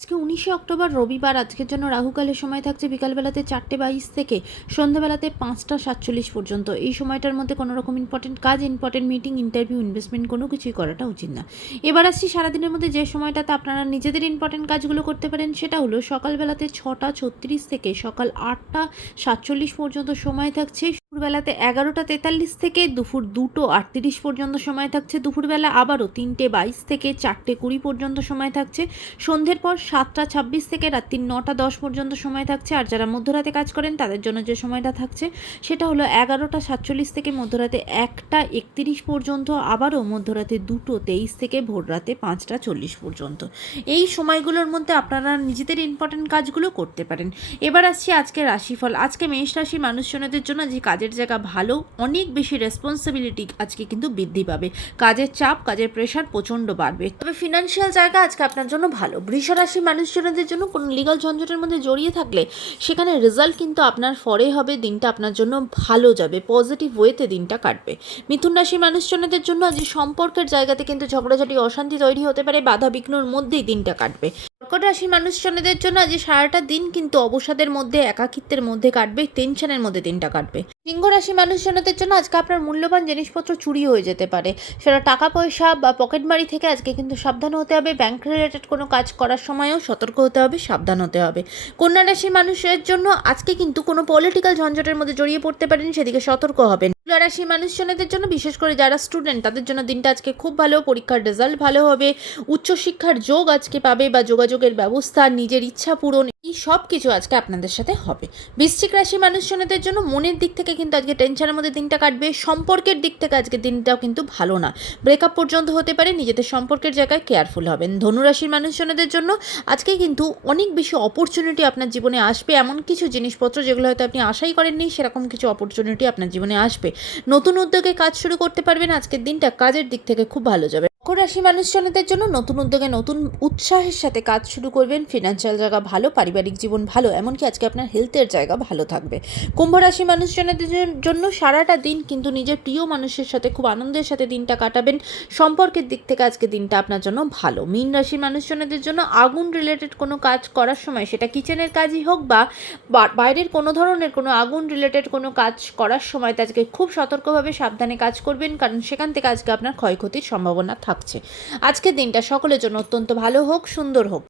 আজকে 19শে অক্টোবর রবিবার। আজকের জন্য রাহুকালের সময় থাকছে বিকালবেলাতে 4:22 থেকে সন্ধ্যাবেলাতে 5:47 পর্যন্ত। এই সময়টার মধ্যে কোনো রকম ইম্পর্টেন্ট কাজ, ইম্পর্টেন্ট মিটিং, ইন্টারভিউ, ইনভেস্টমেন্ট কোনো কিছুই করাটা উচিত না। এবার আসছি সারাদিনের মধ্যে যে সময়টাতে আপনারা নিজেদের ইম্পর্টেন্ট কাজগুলো করতে পারেন, সেটা হলো সকালবেলাতে 6:36 থেকে সকাল 8:47 পর্যন্ত সময় থাকছে। দুপুরবেলাতে 11:43 থেকে দুপুর 2:38 পর্যন্ত সময় থাকছে। দুপুরবেলা আবারও 3:22 থেকে 4:20 পর্যন্ত সময় থাকছে। সন্ধ্যের পর 7:26 থেকে রাত্রি 9:10 পর্যন্ত সময় থাকছে। আর যারা মধ্যরাতে কাজ করেন তাদের জন্য যে সময়টা থাকছে সেটা হলো 11:47 থেকে মধ্যরাতে 1:31 পর্যন্ত, আবারও মধ্যরাতে 2:23 থেকে ভোররাতে 5:40 পর্যন্ত। এই সময়গুলোর মধ্যে আপনারা নিজেদের ইম্পর্টেন্ট কাজগুলো করতে পারেন। এবার আসছি আজকে রাশিফল। আজকে মেষ রাশির মানুষজনদের জন্য যে কাজের জায়গা ভালো, অনেক বেশি রেসপন্সিবিলিটি আজকে কিন্তু বৃদ্ধি পাবে। কাজের চাপ, কাজের প্রেশার প্রচণ্ড বাড়বে। তবে ফিনান্সিয়াল জায়গা আজকে আপনার জন্য ভালো। বৃষ রাশি মানুষজনদের জন্য কোনো লিগাল ঝঞ্ঝটের মধ্যে জড়িয়ে থাকলে সেখানে রেজাল্ট কিন্তু আপনার ফরে হবে। দিনটা আপনার জন্য ভালো যাবে, পজিটিভ ওয়েতে দিনটা কাটবে। মিথুন রাশি মানুষজনদের জন্য আজ সম্পর্কের জায়গাতে কিন্তু ঝগড়াঝাটি, অশান্তি তৈরি হতে পারে। বাধা বিঘ্নর মধ্যেই দিনটা কাটবে। কর্কট রাশি মানুষজনদের জন্য আজ সারাটা দিন কিন্তু অবসাদের মধ্যে, একাকিত্বের মধ্যে কাটবে, টেনশনের মধ্যে দিনটা কাটবে। সিংহ রাশি মানুষজনদের জন্য আজকে আপনার মূল্যবান জিনিসপত্র চুরি হয়ে যেতে পারে। সেটা টাকা পয়সা বা পকেটমারি থেকে আজকে কিন্তু সাবধান হতে হবে। ব্যাংক রিলেটেড কোনো কাজ করার সময়ও সতর্ক হতে হবে, সাবধান হতে হবে। কন্যা রাশির মানুষের জন্য আজকে কিন্তু কোনো পলিটিক্যাল ঝঞ্ঝটের মধ্যে জড়িয়ে পড়তে পারেন, সেদিকে সতর্ক হবেন। তুলা রাশি মানুষজনদের জন্য, বিশেষ করে যারা স্টুডেন্ট, তাদের জন্য দিনটা আজকে খুব ভালো। পরীক্ষার রেজাল্ট ভালো হবে। উচ্চশিক্ষার যোগ আজকে পাবে বা যোগাযোগের ব্যবস্থা, নিজের ইচ্ছা পূরণ, এই সব কিছু আজকে আপনাদের সাথে হবে। বৃশ্চিক রাশি মানুষজনদের জন্য মনের দিক থেকে কিন্তু আজকে টেনশনের মধ্যে দিনটা কাটবে। সম্পর্কের দিক থেকে আজকে দিনটাও কিন্তু ভালো না, ব্রেকআপ পর্যন্ত হতে পারে। নিজেদের সম্পর্কের জায়গায় কেয়ারফুল হবেন। ধনুরাশির মানুষজনদের জন্য আজকে কিন্তু অনেক বেশি অপরচুনিটি আপনার জীবনে আসবে। এমন কিছু জিনিসপত্র যেগুলো হয়তো আপনি আশাই করেননি, সেরকম কিছু অপরচুনিটি আপনার জীবনে আসবে। নতুন উদ্যোগে কাজ শুরু করতে পারবেন। আজকের দিনটা কাজের দিক থেকে খুব ভালো যাবে। মকর রাশি মানুষজনদের জন্য নতুন উদ্যোগে, নতুন উৎসাহের সাথে কাজ শুরু করবেন। ফিনান্সিয়াল জায়গা ভালো, পারিবারিক জীবন ভালো, এমনকি আজকে আপনার হেলথের জায়গা ভালো থাকবে। কুম্ভ রাশি মানুষজনদের জন্য সারাটা দিন কিন্তু নিজের প্রিয় মানুষের সাথে খুব আনন্দের সাথে দিনটা কাটাবেন। সম্পর্কের দিক থেকে আজকে দিনটা আপনার জন্য ভালো। মীন রাশি মানুষজনদের জন্য আগুন রিলেটেড কোনো কাজ করার সময়, সেটা কিচেনের কাজই হোক বা বাইরের কোনো ধরনের কোনো আগুন রিলেটেড কোনো কাজ করার সময় আজকে খুব সতর্কভাবে সাবধানে কাজ করবেন, কারণ সেখান থেকে আজকে আপনার ক্ষয়ক্ষতির সম্ভাবনা থাকছে। আজকের দিনটা সকলের জন্য অত্যন্ত ভালো হোক, সুন্দর হোক।